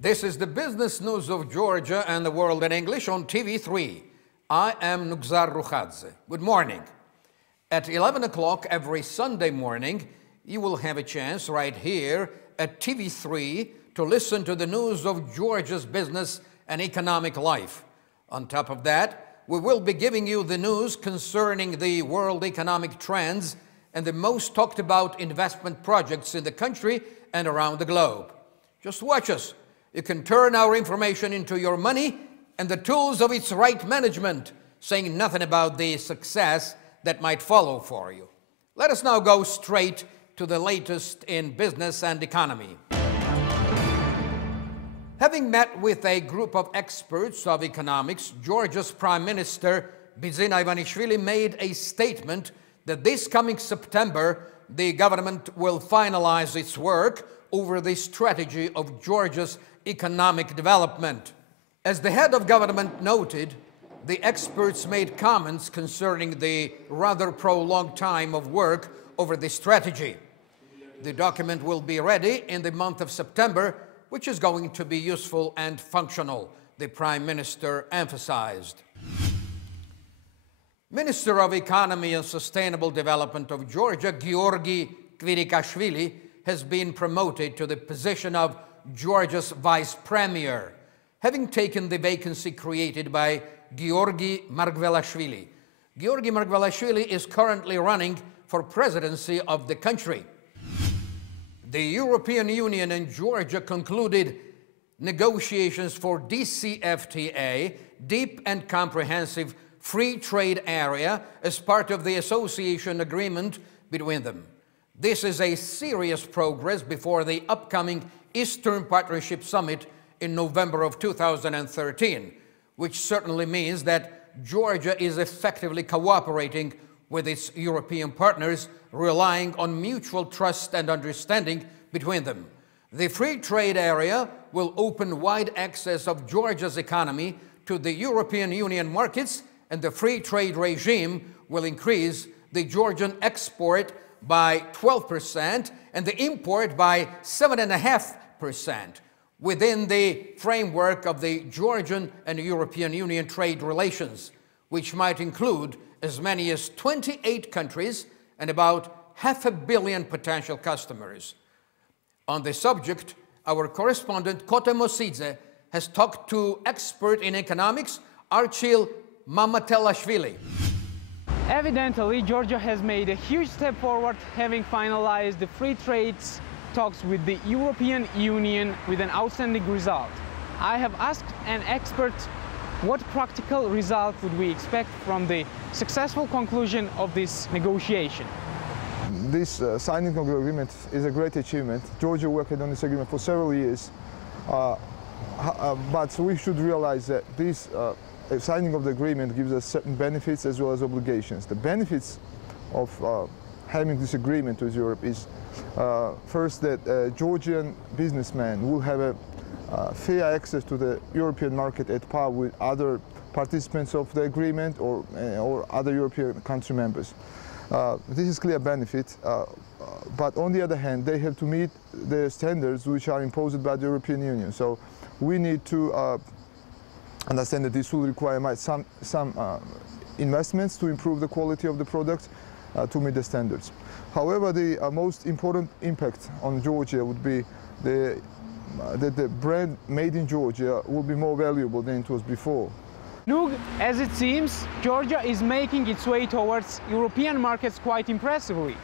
This is the business news of Georgia and the world in English on TV3. I am Nugzar Rukhadze. Good morning. At 11 o'clock every Sunday morning, you will have a chance right here at TV3 to listen to the news of Georgia's business and economic life. On top of that, we will be giving you the news concerning the world economic trends and the most talked about investment projects in the country and around the globe. Just watch us. You can turn our information into your money and the tools of its right management, saying nothing about the success that might follow for you. Let us now go straight to the latest in business and economy. Having met with a group of experts of economics, Georgia's Prime Minister Bidzina Ivanishvili made a statement that this coming September, the government will finalize its work over the strategy of Georgia's economic development. As the head of government noted, the experts made comments concerning the rather prolonged time of work over the strategy. The document will be ready in the month of September, which is going to be useful and functional, the Prime Minister emphasized. Minister of Economy and Sustainable Development of Georgia, Giorgi Kvirikashvili, has been promoted to the position of Georgia's Vice Premier, having taken the vacancy created by Giorgi Margvelashvili. Giorgi Margvelashvili is currently running for presidency of the country. The European Union and Georgia concluded negotiations for DCFTA, Deep and Comprehensive Free Trade Area, as part of the association agreement between them. This is a serious progress before the upcoming Eastern Partnership Summit in November of 2013, which certainly means that Georgia is effectively cooperating with its European partners, relying on mutual trust and understanding between them. The free trade area will open wide access of Georgia's economy to the European Union markets, and the free trade regime will increase the Georgian export by 12% and the import by 7.5%. within the framework of the Georgian and European Union trade relations, which might include as many as 28 countries and about 500 million potential customers. On the subject, our correspondent Kote Mosidze has talked to expert in economics, Archil Mamatelashvili. Evidently, Georgia has made a huge step forward, having finalized the free trade talks with the European Union with an outstanding result. I have asked an expert what practical result would we expect from the successful conclusion of this negotiation. This signing of the agreement is a great achievement. Georgia worked on this agreement for several years, but we should realize that this signing of the agreement gives us certain benefits as well as obligations. The benefits of having this agreement with Europe is first that Georgian businessmen will have a fair access to the European market at par with other participants of the agreement or other European country members. This is clear benefit, but on the other hand, they have to meet the standards which are imposed by the European Union. So we need to understand that this will require some investments to improve the quality of the products to meet the standards. However, the most important impact on Georgia would be that the brand made in Georgia will be more valuable than it was before. Nug, as it seems, Georgia is making its way towards European markets quite impressively.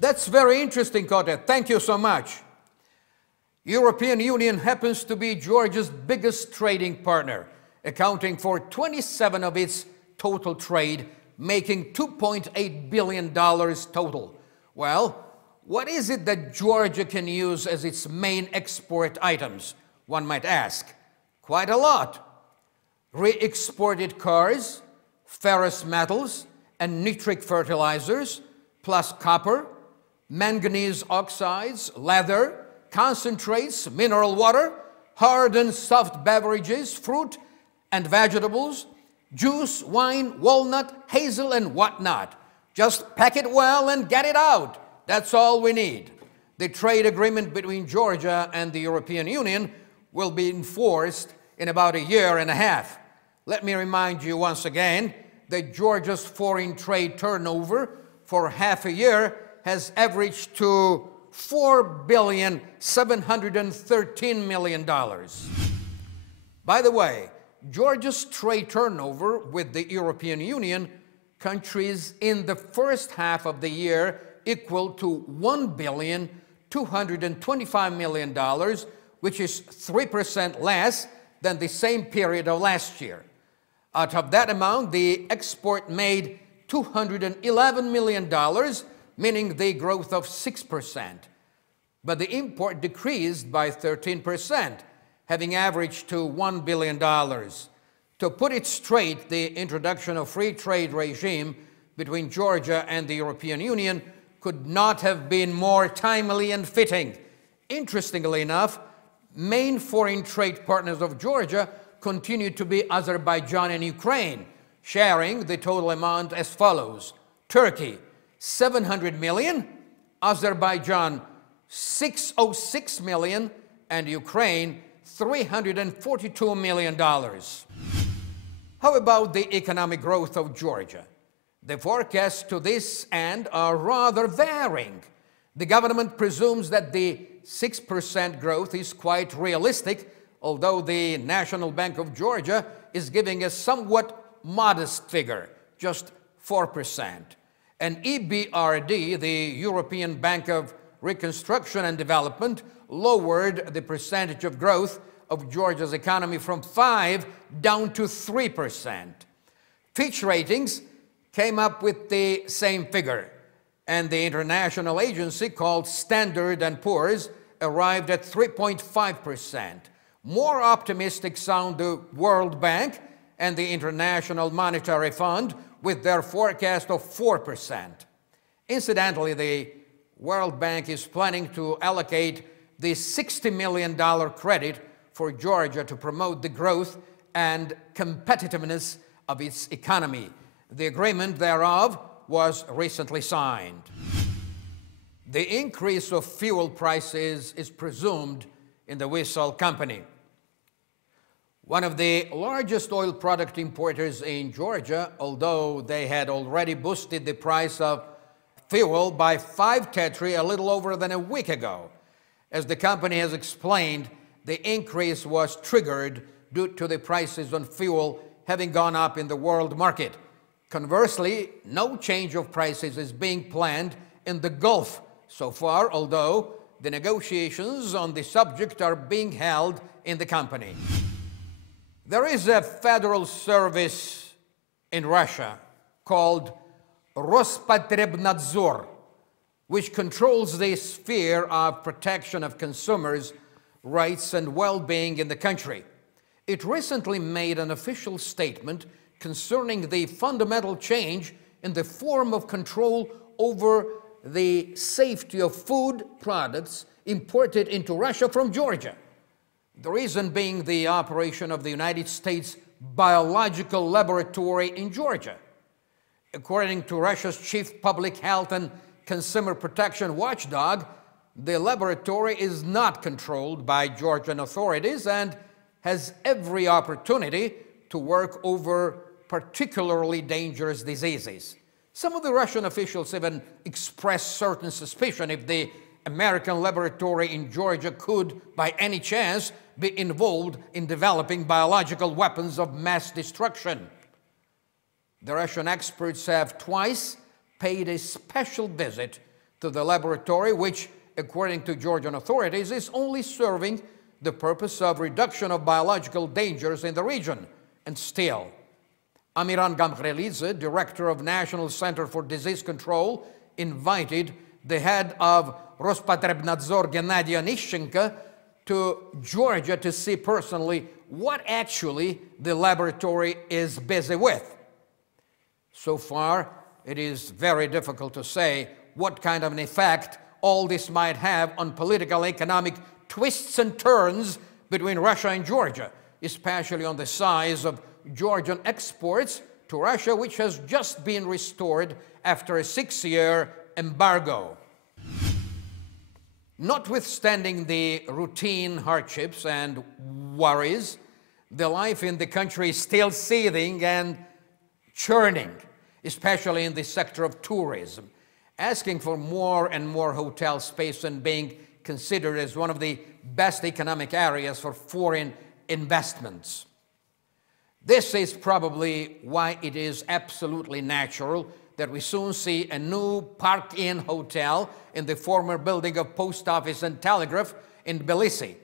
That's very interesting, Kote. Thank you so much. European Union happens to be Georgia's biggest trading partner, accounting for 27% of its total trade, making $2.8 billion total. Well, what is it that Georgia can use as its main export items? One might ask. Quite a lot. Re-exported cars, ferrous metals, and nitric fertilizers, plus copper, manganese oxides, leather, concentrates, mineral water, hard and soft beverages, fruit and vegetables, juice, wine, walnut, hazel, and whatnot. Just pack it well and get it out. That's all we need. The trade agreement between Georgia and the European Union will be enforced in about a year and a half. Let me remind you once again that Georgia's foreign trade turnover for half a year has averaged to $4,713 million. By the way, Georgia's trade turnover with the European Union countries in the first half of the year equal to $1,225 million, which is 3% less than the same period of last year. Out of that amount, the export made $211 million, meaning the growth of 6%. But the import decreased by 13%, having averaged to $1 billion. To put it straight, the introduction of free trade regime between Georgia and the European Union could not have been more timely and fitting. Interestingly enough, main foreign trade partners of Georgia continue to be Azerbaijan and Ukraine, sharing the total amount as follows: Turkey, $700 million, Azerbaijan, $606 million, and Ukraine, $342 million. How about the economic growth of Georgia? The forecasts to this end are rather varying. The government presumes that the 6% growth is quite realistic, although the National Bank of Georgia is giving a somewhat modest figure, just 4%. And EBRD, the European Bank of Reconstruction and Development, lowered the percentage of growth of Georgia's economy from 5% down to 3%. Fitch Ratings came up with the same figure, and the international agency called Standard & Poor's arrived at 3.5%. More optimistic sound the World Bank and the International Monetary Fund with their forecast of 4%. Incidentally, the World Bank is planning to allocate the $60 million credit for Georgia to promote the growth and competitiveness of its economy. The agreement thereof was recently signed. The increase of fuel prices is presumed in the Whistle Company. One of the largest oil product importers in Georgia, although they had already boosted the price of fuel by 5 tetri a little over than a week ago. As the company has explained, the increase was triggered due to the prices on fuel having gone up in the world market. Conversely, no change of prices is being planned in the Gulf so far, although the negotiations on the subject are being held in the company. There is a federal service in Russia called Rospotrebnadzor, which controls the sphere of protection of consumers' rights and well-being in the country. It recently made an official statement concerning the fundamental change in the form of control over the safety of food products imported into Russia from Georgia. The reason being the operation of the United States Biological Laboratory in Georgia. According to Russia's chief public health and consumer protection watchdog, the laboratory is not controlled by Georgian authorities and has every opportunity to work over particularly dangerous diseases. Some of the Russian officials even expressed certain suspicion if the American laboratory in Georgia could, by any chance, be involved in developing biological weapons of mass destruction. The Russian experts have twice paid a special visit to the laboratory, which, according to Georgian authorities, is only serving the purpose of reduction of biological dangers in the region. And still, Amiran Gamkhrelidze, director of National Center for Disease Control, invited the head of Rospotrebnadzor, Gennady Onishchenko, to Georgia to see personally what actually the laboratory is busy with. So far, it is very difficult to say what kind of an effect all this might have on political, economic twists and turns between Russia and Georgia, especially on the size of Georgian exports to Russia, which has just been restored after a 6-year embargo. Notwithstanding the routine hardships and worries, the life in the country is still seething and churning, especially in the sector of tourism, asking for more and more hotel space and being considered as one of the best economic areas for foreign investments. This is probably why it is absolutely natural that we soon see a new Park Inn hotel in the former building of Post Office and Telegraph in Tbilisi.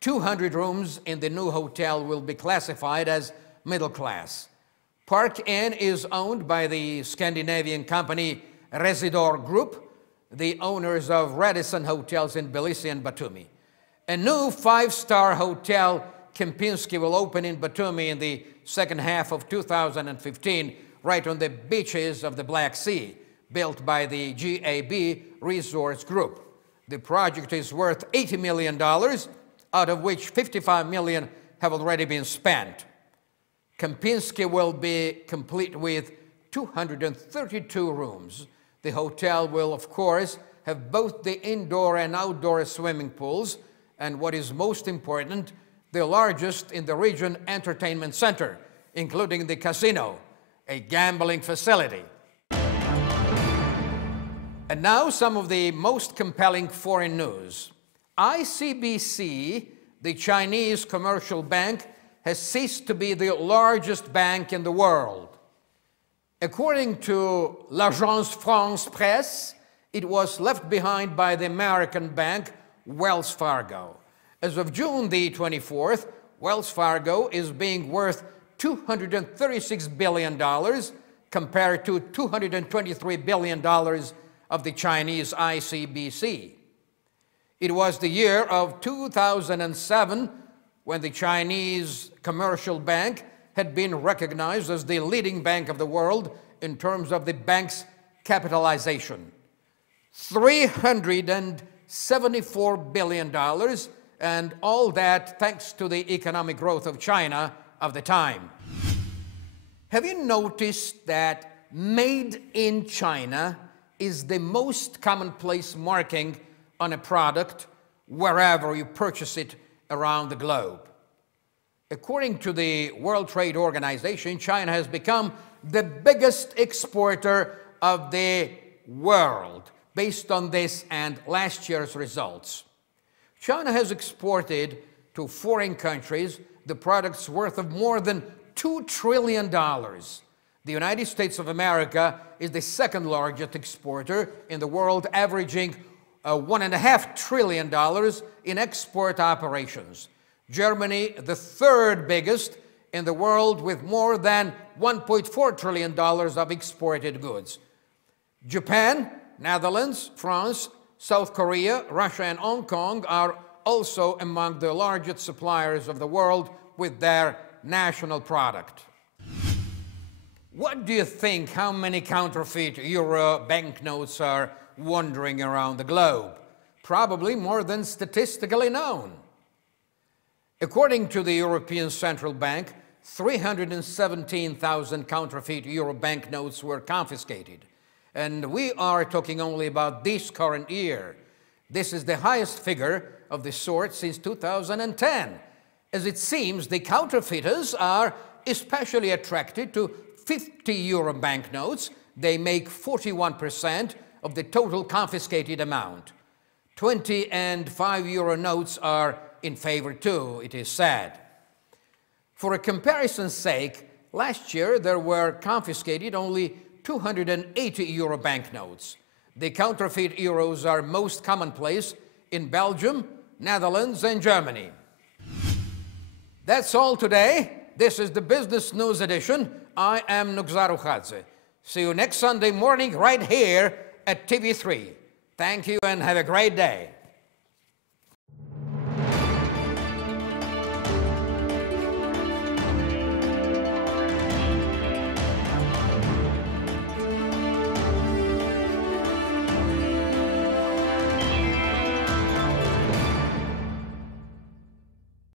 200 rooms in the new hotel will be classified as middle class. Park Inn is owned by the Scandinavian company Residor Group, the owners of Radisson Hotels in Tbilisi and Batumi. A new 5-star hotel, Kempinski, will open in Batumi in the second half of 2015, right on the beaches of the Black Sea, built by the GAB Resorts Group. The project is worth $80 million, out of which $55 million have already been spent. Kempinski will be complete with 232 rooms. The hotel will, of course, have both the indoor and outdoor swimming pools, and what is most important, the largest in the region entertainment center, including the casino, a gambling facility. And now some of the most compelling foreign news. ICBC, the Chinese commercial bank, has ceased to be the largest bank in the world. According to l'Agence France Presse, it was left behind by the American bank Wells Fargo. As of June the 24th, Wells Fargo is being worth $236 billion compared to $223 billion of the Chinese ICBC. It was the year of 2007 when the Chinese commercial bank had been recognized as the leading bank of the world in terms of the bank's capitalization. $374 billion, and all that thanks to the economic growth of China of the time. Have you noticed that "Made in China" is the most commonplace marking on a product wherever you purchase it around the globe? According to the World Trade Organization, China has become the biggest exporter of the world based on this and last year's results. China has exported to foreign countries the products worth of more than $2 trillion. The United States of America is the second largest exporter in the world, averaging $1.5 trillion in export operations. Germany, the third biggest in the world, with more than $1.4 trillion of exported goods. Japan, Netherlands, France, South Korea, Russia, and Hong Kong are also among the largest suppliers of the world with their national product. What do you think, how many counterfeit euro banknotes are wandering around the globe? Probably more than statistically known. According to the European Central Bank, 317,000 counterfeit euro banknotes were confiscated. And we are talking only about this current year. This is the highest figure of the sort since 2010. As it seems, the counterfeiters are especially attracted to 50 euro banknotes. They make 41% of the total confiscated amount. 20 and 5 euro notes are in favor too, it is said. For a comparison's sake, last year there were confiscated only 280 euro banknotes. The counterfeit euros are most commonplace in Belgium, Netherlands, and Germany. That's all today. This is the Business News Edition. I am Nugzar Ukhadze. See you next Sunday morning right here at TV3. Thank you and have a great day.